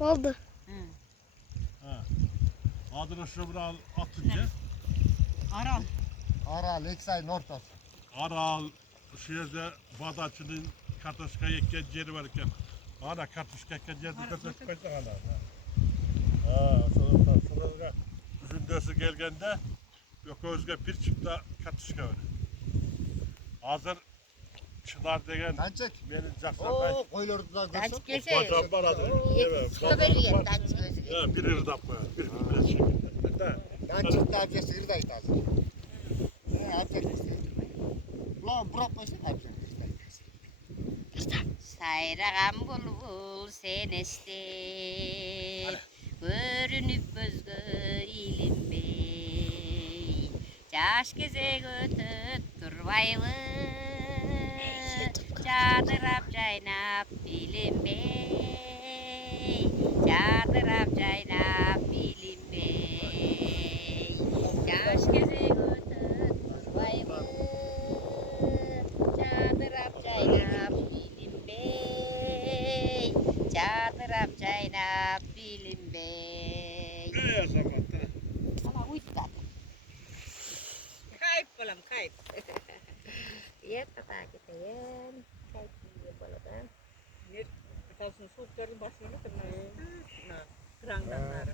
Oldu. Ha. Adını şöyle atınca. Aral. Aral, Eksay'ın ortası. Aral, şeyde Badaçı'nın Kataşka yekken yeri varken. Ana Kataşka yekken yeri Kataşka yekken ana. Ha, sonra üzündesi gelgende yok özge bir çifte Kataşka var. Hazır Çınar degen Tançık. benim Caksakay. Oo, koyuyordu da görsün. Tançık gelse. Bacağım var adı. Çıkı veriyor tançık özgür. Ha, bir ırdap var, bir bilmez şey. Ha. Tançık da abiyesi ırdaydı hazır. Abiyesi. Ulan bırakmasın abiyesi. Sayrağan bulbul sen istep. Görünüp gözgü ilim bey. Caş geze götüp durbaylı. Çadırap caynap bilim bey. Çadırap caynap bilim bey. Caş geze götüp durbaylı. Çadırap caynap bilim bey. Çadırap caynap bilim bey. Ne yaşamadı? Ama uyuttan. Kayıp balam kayıp. Iya kata kita ya. Kayak dia baladan. Bir kalsın soğukların başlarına kırmızı. Kırangdanlar.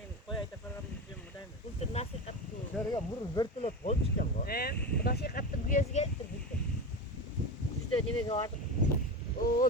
Yani koyayda falan diyorum bu değil mi? Untuk nasi kattu. Şuraya mırın vertiler koy çıkan var. He? Nasi kattu biasa geldi. Sudah ni mereka warteg. Oh,